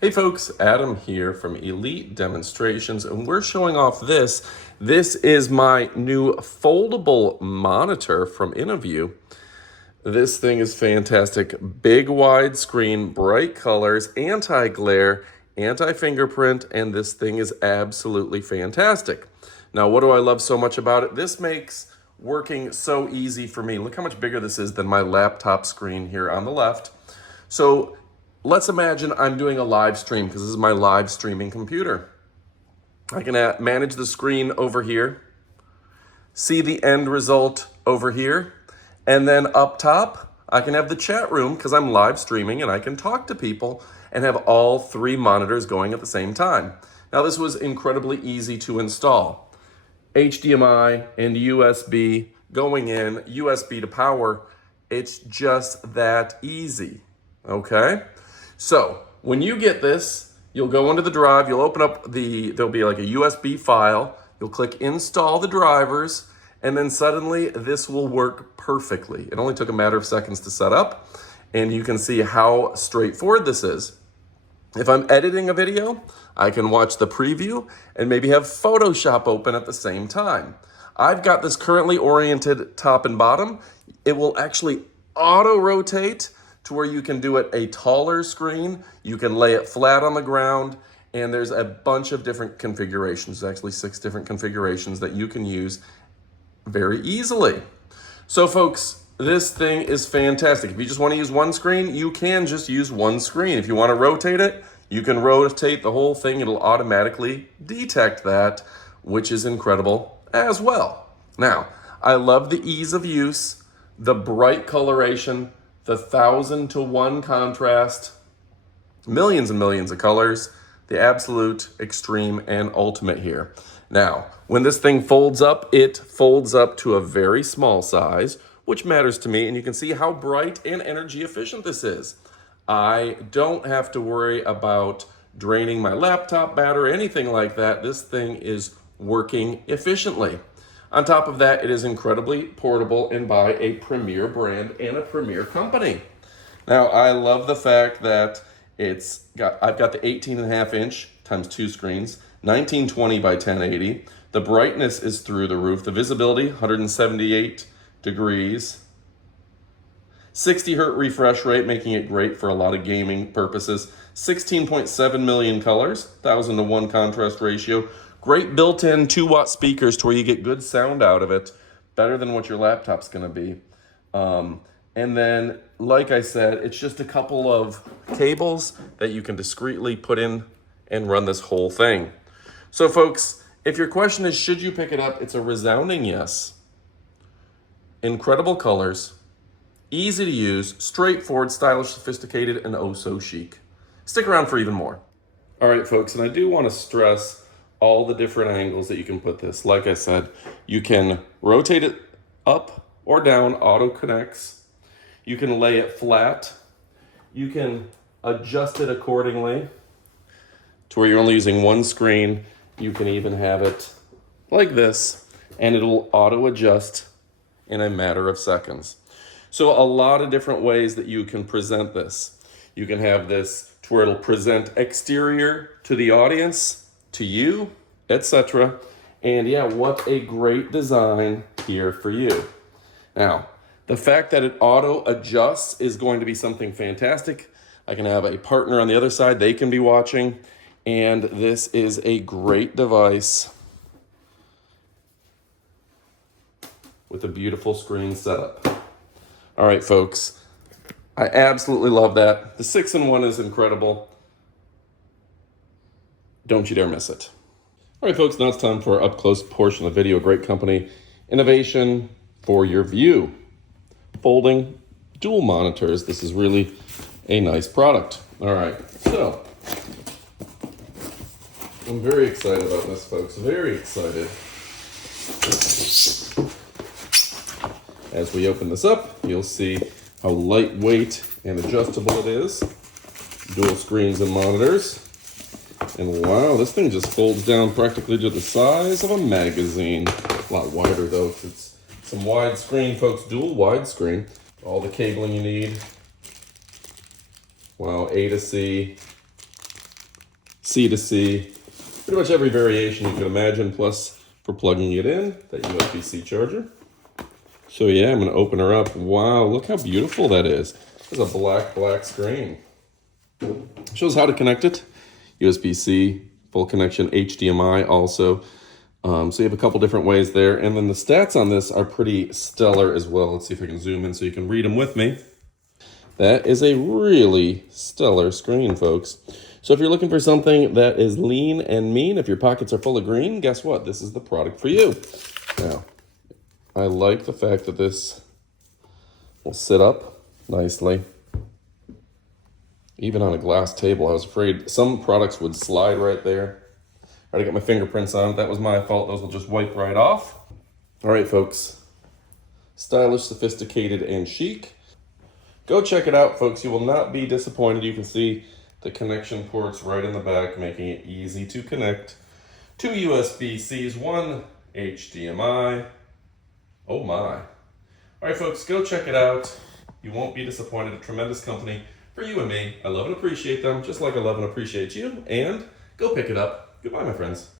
Hey folks, Adam here from Elite Demonstrations, and we're showing off this. This is my new foldable monitor from InnoView. This thing is fantastic. Big wide screen, bright colors, anti-glare, anti-fingerprint, and this thing is absolutely fantastic. Now, what do I love so much about it? This makes working so easy for me. Look how much bigger this is than my laptop screen here on the left. So let's imagine I'm doing a live stream because this is my live streaming computer. I can manage the screen over here, see the end result over here, and then up top, I can have the chat room because I'm live streaming and I can talk to people and have all three monitors going at the same time. Now this was incredibly easy to install. HDMI and USB going in, USB to power, it's just that easy, okay? So when you get this, you'll go into the drive, you'll open up there'll be like a USB file, you'll click install the drivers, and then suddenly this will work perfectly. It only took a matter of seconds to set up, and you can see how straightforward this is. If I'm editing a video, I can watch the preview and maybe have Photoshop open at the same time. I've got this currently oriented top and bottom. It will actually auto-rotate to where you can do it a taller screen, you can lay it flat on the ground, and there's a bunch of different configurations. There's actually 6 different configurations that you can use very easily. So folks, this thing is fantastic. If you just want to use one screen, you can just use one screen. If you want to rotate it, you can rotate the whole thing. It'll automatically detect that, which is incredible as well. Now, I love the ease of use, the bright coloration, the 1,000:1 contrast, millions and millions of colors, the absolute extreme and ultimate here. Now, when this thing folds up, it folds up to a very small size, which matters to me, and you can see how bright and energy efficient this is. I don't have to worry about draining my laptop battery or anything like that. This thing is working efficiently. On top of that, it is incredibly portable and by a premier brand and a premier company. Now, I love the fact that I've got the 18.5 inch times 2 screens, 1920 by 1080. The brightness is through the roof. The visibility, 178 degrees. 60 hertz refresh rate, making it great for a lot of gaming purposes. 16.7 million colors, 1,000:1 contrast ratio. Great built-in 2-watt speakers to where you get good sound out of it, better than what your laptop's gonna be. And then, like I said, it's just a couple of cables that you can discreetly put in and run this whole thing. So folks, if your question is, should you pick it up? It's a resounding yes. Incredible colors, easy to use, straightforward, stylish, sophisticated, and oh so chic. Stick around for even more. All right, folks, and I do want to stress all the different angles that you can put this. Like I said, you can rotate it up or down, auto connects. You can lay it flat. You can adjust it accordingly to where you're only using one screen. You can even have it like this, and it'll auto adjust in a matter of seconds. So a lot of different ways that you can present this. You can have this to where it'll present exterior to the audience, to you, etc. And yeah, what a great design here for you. Now, the fact that it auto adjusts is going to be something fantastic. I can have a partner on the other side, they can be watching, and this is a great device with a beautiful screen setup. All right, folks, I absolutely love that. The 6-in-1 is incredible. Don't you dare miss it. All right, folks, now it's time for our up-close portion of the video. Great company, innovation for your view. Folding dual monitors. This is really a nice product. All right, so I'm very excited about this, folks. Very excited. As we open this up, you'll see how lightweight and adjustable it is. Dual screens and monitors. And wow, this thing just folds down practically to the size of a magazine. A lot wider though. It's some widescreen, folks, dual widescreen. All the cabling you need. Wow, A to C. C to C, pretty much every variation you could imagine, plus for plugging it in, that USB-C charger. So yeah, I'm gonna open her up. Wow, look how beautiful that is. It's a black screen. Shows how to connect it. USB-C, full connection, HDMI also. So you have a couple different ways there. And then the stats on this are pretty stellar as well. Let's see if I can zoom in so you can read them with me. That is a really stellar screen, folks. So if you're looking for something that is lean and mean, if your pockets are full of green, guess what? This is the product for you. Now, I like the fact that this will sit up nicely. Even on a glass table, I was afraid some products would slide right there. I already got my fingerprints on it. That was my fault. Those will just wipe right off. All right, folks. Stylish, sophisticated, and chic. Go check it out, folks. You will not be disappointed. You can see the connection ports right in the back, making it easy to connect. 2 USB-Cs, 1 HDMI. Oh my. All right, folks, go check it out. You won't be disappointed. A tremendous company for you and me. I love and appreciate them, just like I love and appreciate you. And go pick it up. Goodbye, my friends.